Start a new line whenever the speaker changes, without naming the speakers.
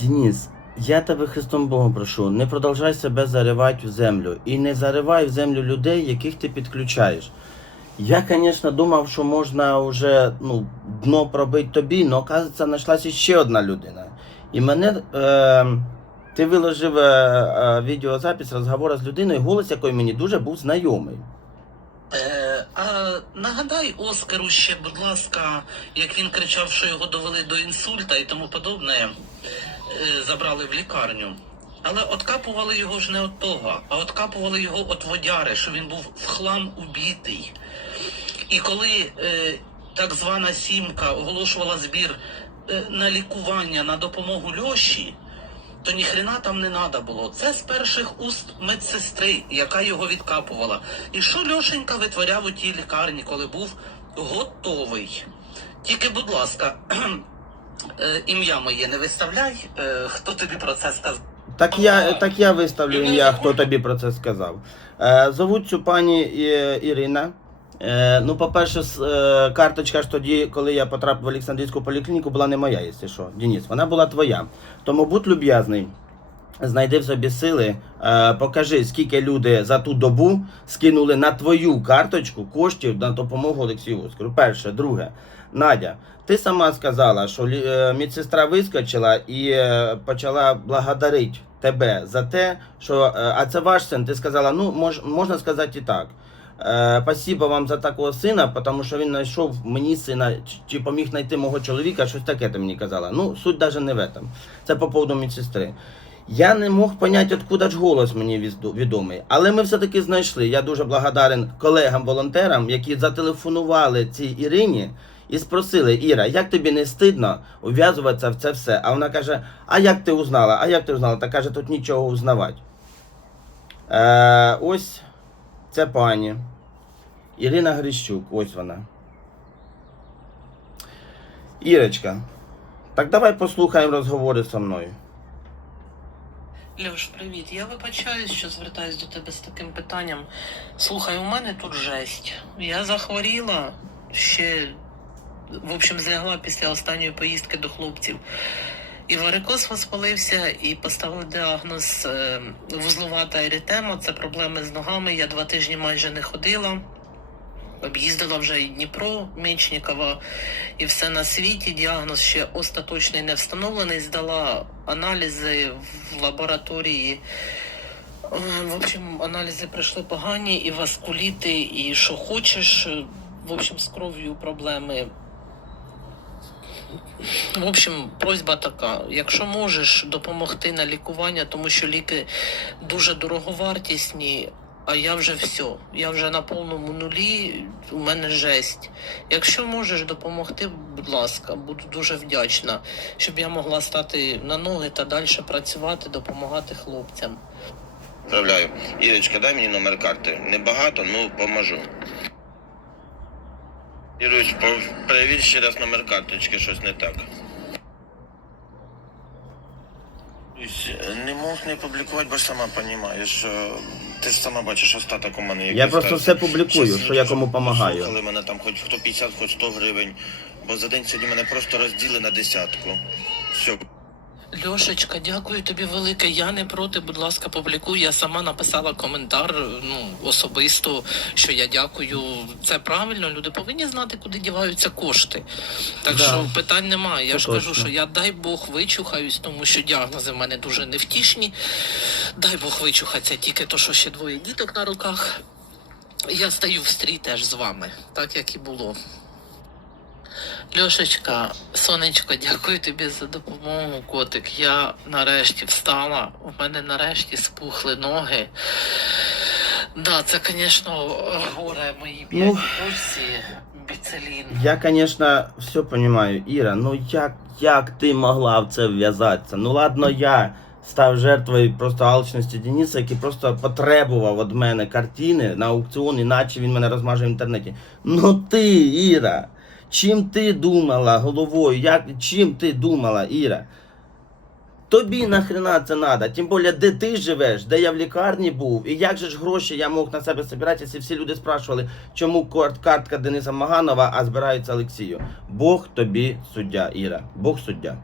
Денис, я тебе Христом Богом прошу, не продовжай себе заривати в землю. І не заривай в землю людей, яких ти підключаєш. Я, звісно, думав, що можна вже ну, дно пробити тобі, але, оказується, знайшлася ще одна людина. І мене. Е, ти виложив е, е, відеозапис розговору з людиною, голос якої мені дуже був знайомий.
А нагадай Оскару ще, будь ласка, як він кричав, що його довели до інсульта і тому подобне, е, забрали в лікарню. Але откапували його ж не від того, а откапували його від водяри, що він був в хлам убитий. І коли е, так звана сімка оголошувала збір е, на лікування, на допомогу Льоші, то ніхрена там не треба було. Це з перших уст медсестри, яка його відкапувала. І що Льошенька витворяв у тій лікарні, коли був готовий? Тільки, будь ласка, е, ім'я моє не виставляй, е, хто тобі про це сказав.
Так я, так я виставлю ім'я, хто тобі про це сказав. Е, зовуть цю пані Ірина. Е, ну, по-перше, е, карточка ж тоді, коли я потрапив в Олександрійську поліклініку, була не моя, якщо що. Денис, вона була твоя. Тому будь люб'язний. Знайди в собі сили, е, покажи, скільки люди за ту добу скинули на твою карточку коштів на допомогу Олексію Оскару. Перше, друге. Надя, ти сама сказала, що е, медсестра вискочила і е, почала благодарити тебе за те, що. а це ваш син. Ти сказала, ну мож, можна сказати і так. Е, спасибо вам за такого сина, тому що він знайшов мені сина, чи- поміг знайти мого чоловіка, щось таке ти мені казала. Ну, суть навіть не в этом. Це по поводу медсестри. Я не мог поняти, откуда ж голос мені відомий. Але ми все-таки знайшли. Я дуже благодарен колегам-волонтерам, які зателефонували цій Ірині і спросили: Іра, як тобі не стидно ув'язуватися в це все? А вона каже: А як ти узнала? А як ти узнала? Та каже, тут нічого узнавати. Е, ось це пані. Ірина Грищук, ось вона. Ірочка, так давай послухаємо розговори зі мною.
Льош, привіт. Я вибачаюсь, що звертаюсь до тебе з таким питанням. Слухай, у мене тут жесть. Я захворіла ще, в общем, злягла після останньої поїздки до хлопців. І варикоз воспалився, і поставили діагноз е, вузловата еритема. Це проблеми з ногами. Я два тижні майже не ходила. Об'їздила вже і Дніпро, Мечникова, і все на світі. Діагноз ще остаточний не встановлений. Здала аналізи в лабораторії. Е, В общем, аналізи прийшли погані, і васкуліти, і що хочеш. В общем, з кров'ю проблеми. В общем, просьба така: якщо можеш допомогти на лікування, тому що ліки дуже дороговартісні, а я вже все, я вже на повному нулі, у мене жесть. Якщо можеш допомогти, будь ласка, буду дуже вдячна, щоб я могла стати на ноги та далі працювати, допомагати хлопцям.
Відправляю. Ірочка, дай мені номер карти. Небагато, ну поможу. Іруч, перевір ще раз номер карточки, щось не так. Не мог не публікувати, бо сама розумієш. Ти ж сама бачиш остаток у мене.
Я просто все публікую, що я кому допомагаю.
послухали мене там хоч хто 50, хоч 100 гривень. Бо за день сьогодні мене просто розділи на десятку.
Льошечка, дякую тобі велике. Я не проти, будь ласка, публікуй. Я сама написала коментар ну, особисто, що я дякую. Це правильно. Люди повинні знати, куди діваються кошти. Так
Да.
що питань немає. Я
Це
ж кажу, що я дай Бог вичухаюсь, тому що діагнози в мене дуже невтішні. Дай Бог вичухатися тільки то, що ще двоє діток на руках. Я стаю в стрій теж з вами, так як і було. Льошечка, сонечко, дякую тобі за допомогу, котик. Я нарешті встала. У мене нарешті спухли ноги. Да, це, звісно, горе мої
Ну,
біцелін.
Я, конечно, все розумію, Іра, ну як, як ти могла в це вв'язатися? Ну ладно, я став жертвою просто алчності Дениса, який просто потребував від мене картини на аукціон, іначе він мене розмаже в інтернеті. Ну ти, Іра, чим ти думала головою? Як, чим ти думала, Іра? Тобі нахрена це треба? Тим більше, де ти живеш, де я в лікарні був, і як же ж гроші я мог на себе збирати, якщо всі люди спрашували, чому картка Дениса Маганова, а збирається Олексію. Бог тобі суддя, Іра. Бог суддя.